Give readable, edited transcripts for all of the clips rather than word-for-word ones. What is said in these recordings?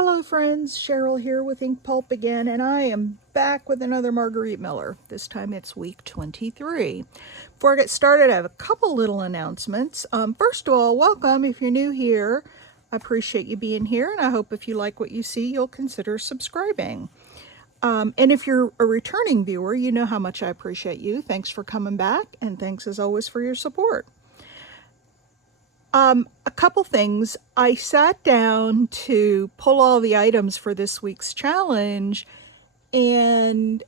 Hello friends, Cheryl here with Ink Pulp again, and I am back with another Margarete Miller. This time it's week 23. Before I get started, I have a couple little announcements. First of all, welcome if you're new here. I appreciate you being here, and I hope if you like what you see, you'll consider subscribing. And if you're a returning viewer, you know how much I appreciate you. Thanks for coming back, and thanks as always for your support. A couple things. I sat down to pull all the items for this week's challenge, and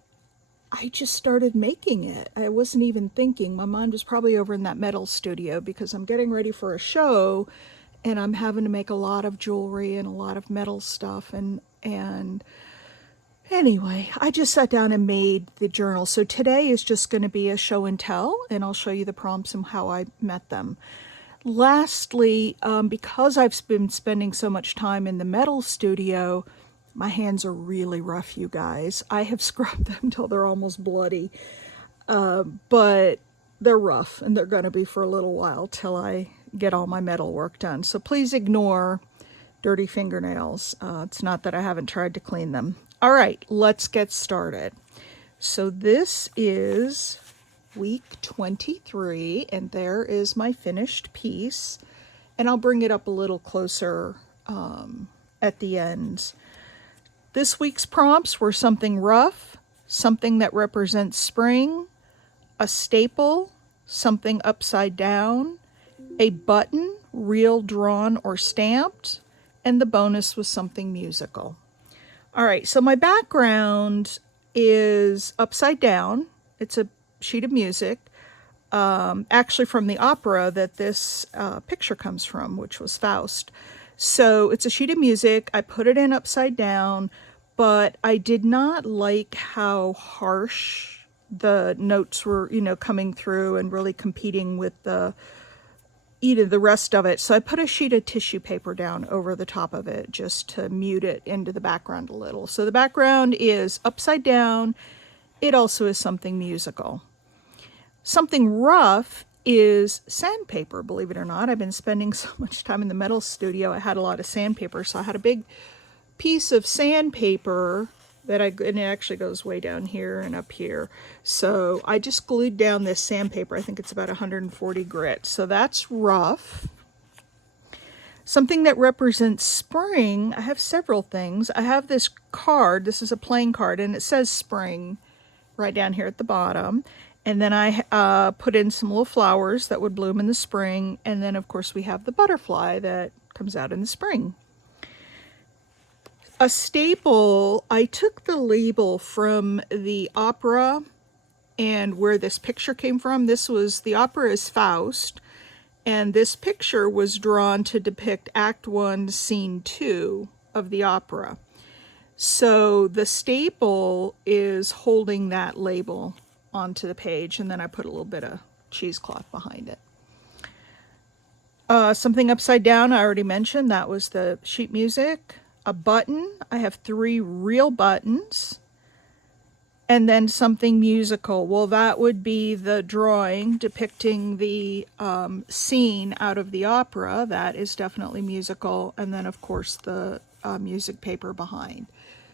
I just started making it. I wasn't even thinking. My mind was probably over in that metal studio because I'm getting ready for a show, and I'm having to make a lot of jewelry and a lot of metal stuff. And anyway, I just sat down and made the journal. So today is just going to be a show and tell, and I'll show you the prompts and how I met them. Lastly, because I've been spending so much time in the metal studio, my hands are really rough, you guys. I have scrubbed them till they're almost bloody, but they're rough, and they're going to be for a little while till I get all my metal work done. So please ignore dirty fingernails. It's not that I haven't tried to clean them. All right, let's get started. So this is week 23, and there is my finished piece, and I'll bring it up a little closer at the end. This week's prompts were something rough, something that represents spring, a staple, something upside down, a button, real, drawn, or stamped, and the bonus was something musical. All right, so my background is upside down. It's a sheet of music, actually from the opera that this picture comes from, which was Faust. So it's a sheet of music. I put it in upside down, but I did not like how harsh the notes were, coming through and really competing with the rest of it. So I put a sheet of tissue paper down over the top of it just to mute it into the background a little. So the background is upside down. It also is something musical. Something rough is sandpaper, believe it or not. I've been spending so much time in the metal studio. I had a lot of sandpaper, so I had a big piece of sandpaper and it actually goes way down here and up here. So I just glued down this sandpaper. I think it's about 140 grit. So that's rough. Something that represents spring, I have several things. I have this card. This is a plain card, and it says spring right down here at the bottom. And then I put in some little flowers that would bloom in the spring. And then, of course, we have the butterfly that comes out in the spring. A staple, I took the label from the opera and where this picture came from. The opera is Faust. And this picture was drawn to depict Act 1, Scene 2 of the opera. So the staple is holding that label onto the page, and then I put a little bit of cheesecloth behind it. Something upside down, I already mentioned, that was the sheet music. A button, I have 3 real buttons. And then something musical, well, that would be the drawing depicting the scene out of the opera. That is definitely musical. And then, of course, the music paper behind.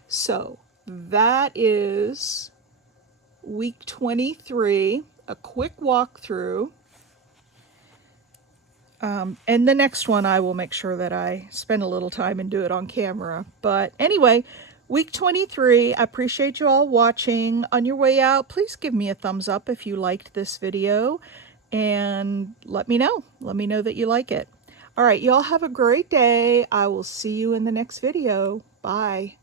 So that is week 23, a quick walkthrough. And the next one I will make sure that I spend a little time and do it on camera. But anyway, week 23, I appreciate you all watching. On your way out, please give me a thumbs up if you liked this video, and let me know. Let me know that you like it. All right, y'all have a great day. I will see you in the next video. Bye.